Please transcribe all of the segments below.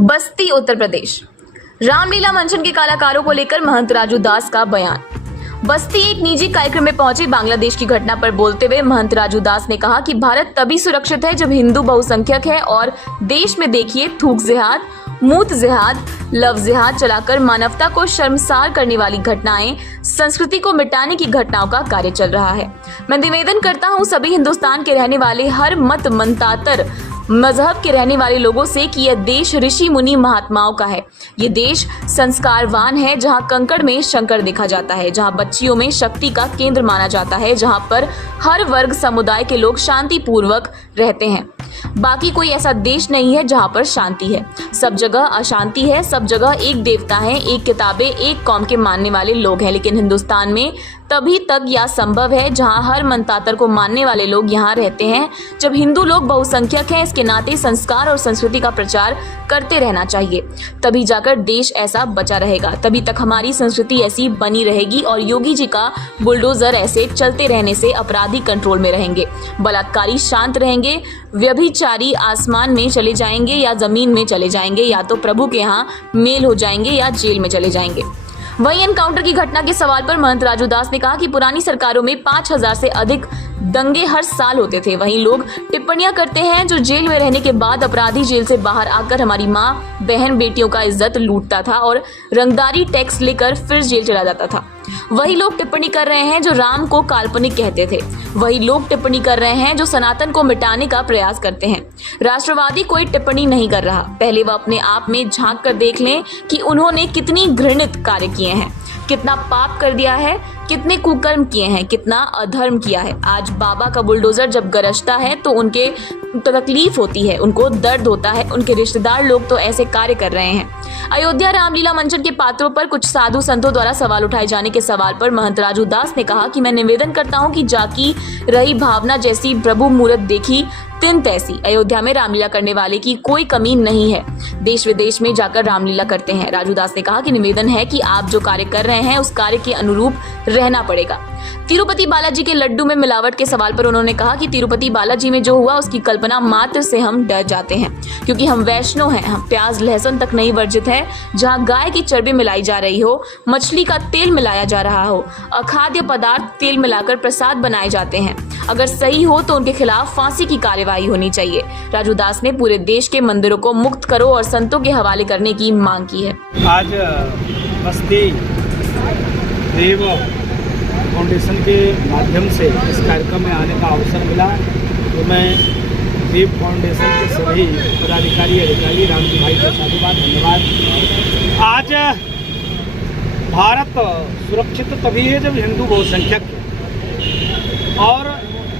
बस्ती उत्तर प्रदेश। रामलीला मंचन के कलाकारों को लेकर महंत राजू दास का बयान। बस्ती एक निजी कार्यक्रम में पहुंचे बांग्लादेश की घटना पर बोलते हुए महंत राजू दास ने कहा कि भारत तभी सुरक्षित है जब हिंदू बहुसंख्यक है और देश में देखिए थूक जिहाद, मूत जिहाद, लव जिहाद चलाकर मानवता को शर्मसार करने वाली घटनाएं, संस्कृति को मिटाने की घटनाओं का कार्य चल रहा है। मैं निवेदन करता हूं सभी हिंदुस्तान के रहने वाले हर मत मंतातर मजहब के रहने वाले लोगों से कि यह देश ऋषि मुनि महात्माओं का है। ये देश संस्कारवान है, जहां कंकड़ में शंकर देखा जाता है, जहां बच्चियों में शक्ति का केंद्र माना जाता है, जहां पर हर वर्ग समुदाय के लोग शांति पूर्वक रहते हैं। बाकी कोई ऐसा देश नहीं है जहां पर शांति है। सब जगह अशांति है, सब जगह एक देवता है, एक किताबें, एक कौम के मानने वाले लोग हैं। लेकिन हिंदुस्तान में तभी तक यह संभव है जहां हर मनतातर को मानने वाले लोग यहाँ रहते हैं। जब हिंदू लोग बहुसंख्यक हैं, इसके नाते संस्कार और संस्कृति का प्रचार करते रहना चाहिए, तभी जाकर देश ऐसा बचा रहेगा। तभी तक हमारी संस्कृति ऐसी बनी रहेगी और योगी जी का बुलडोजर ऐसे चलते रहने से अपराधी कंट्रोल में रहेंगे, बलात्कारी शांत रहेंगे, व्यभिचारी आसमान में चले जाएंगे या जमीन में चले जाएंगे, या तो प्रभु के यहाँ मेल हो जाएंगे या जेल में चले जाएंगे। वहीं एनकाउंटर की घटना के सवाल पर महंत राजू दास ने कहा कि पुरानी सरकारों में 5000 से अधिक दंगे हर साल होते थे। वहीं लोग टिप्पणियां करते हैं जो जेल में रहने के बाद अपराधी जेल से बाहर आकर हमारी माँ बहन बेटियों का इज्जत लूटता था और रंगदारी टैक्स लेकर फिर जेल चला जाता था। वही लोग टिप्पणी कर रहे हैं जो राम को काल्पनिक कहते थे। वही लोग टिप्पणी कर रहे हैं जो सनातन को मिटाने का प्रयास करते हैं। राष्ट्रवादी कोई टिप्पणी नहीं कर रहा। पहले वह अपने आप में झांक कर देख लें कि उन्होंने कितनी घृणित कार्य किए हैं, कितना पाप कर दिया है, कितने कुकर्म किए हैं, कितना अधर्म किया है। आज बाबा का बुलडोजर जब गरजता है तो उनके तकलीफ होती है, उनको दर्द होता है। उनके रिश्तेदार लोग तो ऐसे कार्य कर रहे हैं। अयोध्या रामलीला मंचन के पात्रों पर कुछ साधु संतों द्वारा सवाल उठाए जाने के सवाल पर महंत राजू दास ने कहा कि मैं निवेदन करता हूं कि जाकी रही भावना जैसी प्रभु मूरत देखी तिन तैसी। अयोध्या में रामलीला करने वाले की कोई कमी नहीं है, देश विदेश में जाकर रामलीला करते हैं। राजू दास ने कहा कि निवेदन है कि आप जो कार्य कर रहे हैं उस कार्य के अनुरूप रहना पड़ेगा। तिरुपति बालाजी के लड्डू में मिलावट के सवाल पर उन्होंने कहा कि तिरुपति बालाजी में जो हुआ उसकी कल्पना मात्र से हम डर जाते हैं, क्योंकि हम वैष्णव हैं। हम प्याज लहसुन तक नहीं वर्जित है। जहां गाय की चर्बी मिलाई जा रही हो, मछली का तेल मिलाया जा रहा हो, अखाद्य पदार्थ तेल मिलाकर प्रसाद बनाए जाते हैं, अगर सही हो तो उनके खिलाफ फांसी की कार्यवाही होनी चाहिए। राजू दास ने पूरे देश के मंदिरों को मुक्त करो और संतों के हवाले करने की मांग की है। आज बस्ती देव फाउंडेशन के माध्यम से इस कार्यक्रम में आने का अवसर मिला, तो मैं देव फाउंडेशन के सभी पदाधिकारी अधिकारी राम जी भाई का साधुवाद धन्यवाद। आज भारत सुरक्षित तभी है जब हिंदू बहुसंख्यक है। और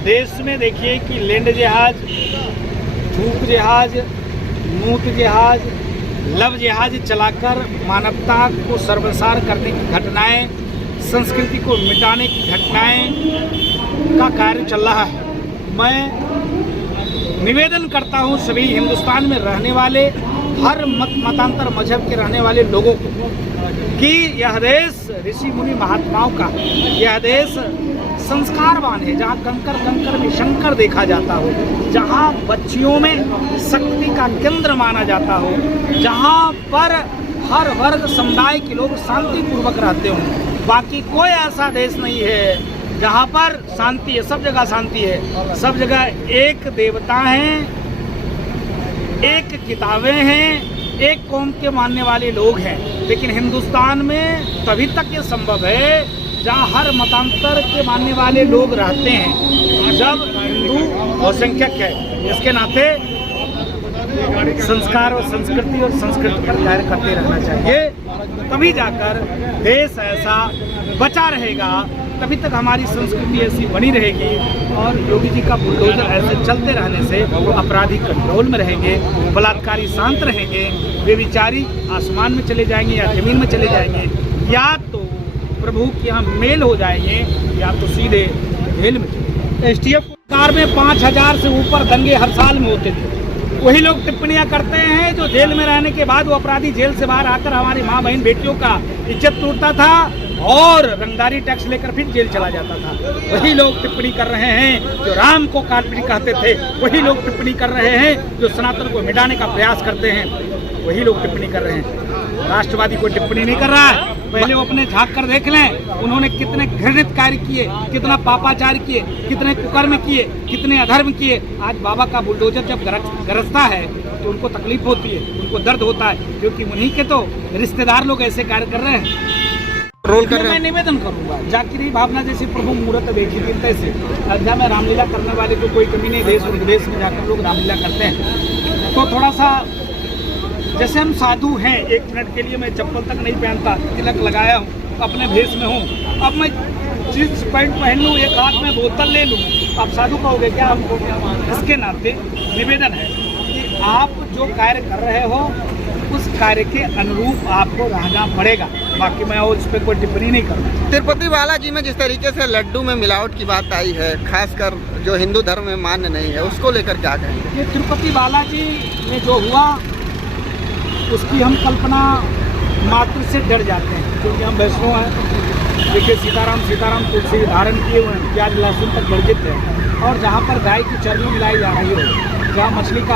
देश में देखिए कि लैंड जिहाद, थूक जिहाद, मूत जिहाद, लव जिहाद चलाकर मानवता को सर्वसार करने की घटनाएं, संस्कृति को मिटाने की घटनाएं का कार्य चल रहा है। मैं निवेदन करता हूं सभी हिंदुस्तान में रहने वाले हर मतांतर मजहब के रहने वाले लोगों को कि यह देश ऋषि मुनि महात्माओं का, यह देश संस्कारवान है, जहाँ कंकर कंकर में शंकर देखा जाता हो, जहाँ बच्चियों में शक्ति का केंद्र माना जाता हो, जहाँ पर हर वर्ग समुदाय के लोग शांति पूर्वक रहते हों। बाकी कोई ऐसा देश नहीं है जहाँ पर शांति है। सब जगह शांति है, सब जगह एक देवता हैं, एक किताबें हैं, एक कौम के मानने वाले लोग हैं। लेकिन हिंदुस्तान में तभी तक ये संभव है जहाँ हर मतांतर के मानने वाले लोग रहते हैं, जब हिंदू बहुसंख्यक है। इसके नाते संस्कार और संस्कृति और संस्कृति पर कार्य करते रहना चाहिए, तभी जाकर देश ऐसा बचा रहेगा, तभी तक हमारी संस्कृति ऐसी बनी रहेगी। और योगी जी का बुलडोजर ऐसे चलते रहने से अपराधी कंट्रोल में रहेंगे, बलात्कारी शांत रहेंगे, व्यभिचारी आसमान में चले जाएंगे या जमीन में चले जाएंगे, या तो प्रभु के यहाँ मेल हो जाएंगे या तो सीधे जेल में चले। STF सरकार में 5000 से ऊपर दंगे हर साल में होते थे। वही लोग टिप्पणियां करते हैं जो जेल में रहने के बाद वो अपराधी जेल से बाहर आकर हमारी माँ बहन बेटियों का इज्जत लूटता था और रंगदारी टैक्स लेकर फिर जेल चला जाता था। वही लोग टिप्पणी कर रहे हैं जो राम को काल्पनिक कहते थे। वही लोग टिप्पणी कर रहे हैं जो सनातन को मिटाने का प्रयास करते हैं। वही लोग टिप्पणी कर रहे हैं। राष्ट्रवादी कोई टिप्पणी नहीं कर रहा है। पहले वो अपने झांक कर देख लें, उन्होंने कितने घृणित कार्य किए, कितना पापाचार किए, कितने कुकर्म किए, कितने अधर्म किए। आज बाबा का बुलडोजर जब गरजता है तो उनको तकलीफ होती है, उनको दर्द होता है, क्योंकि उन्हीं के तो रिश्तेदार लोग ऐसे कार्य कर रहे हैं। रोल कर रहे मैं हैं। निवेदन करूंगा, जाकिरी भावना जैसी प्रभु मुहूर्त देखी थी तैसे अयोध्या में रामलीला करने वाले को कोई कमी नहीं। देश और विदेश में जाकर लोग रामलीला करते हैं, तो थोड़ा सा जैसे हम साधु हैं, 1 मिनट के लिए मैं चप्पल तक नहीं पहनता, तिलक लगाया हूँ, अपने भेष में हूँ, अब मैं जींस पैंट पहन लूँ, एक हाथ में बोतल ले लूँ, आप साधु कहोगे क्या हमको? इसके नाते निवेदन है कि आप जो कार्य कर रहे हो उस कार्य के अनुरूप आपको रहना पड़ेगा। बाकी मैं और इस पर कोई टिप्पणी नहीं करूँगा। तिरुपति बालाजी में जिस तरीके से लड्डू में मिलावट की बात आई है, खासकर जो हिंदू धर्म में मान्य नहीं है, उसको लेकर क्या कहेंगे? ये तिरुपति बालाजी में जो हुआ उसकी हम कल्पना मात्र से डर जाते हैं, क्योंकि हम वैष्णव हैं। देखिए सीताराम तुलसी धारण किए हुए हैं, प्याज लहसुन तक वर्जित है, और जहाँ पर गाय की चर्बी मिलाई जा रही हो, जहाँ मछली का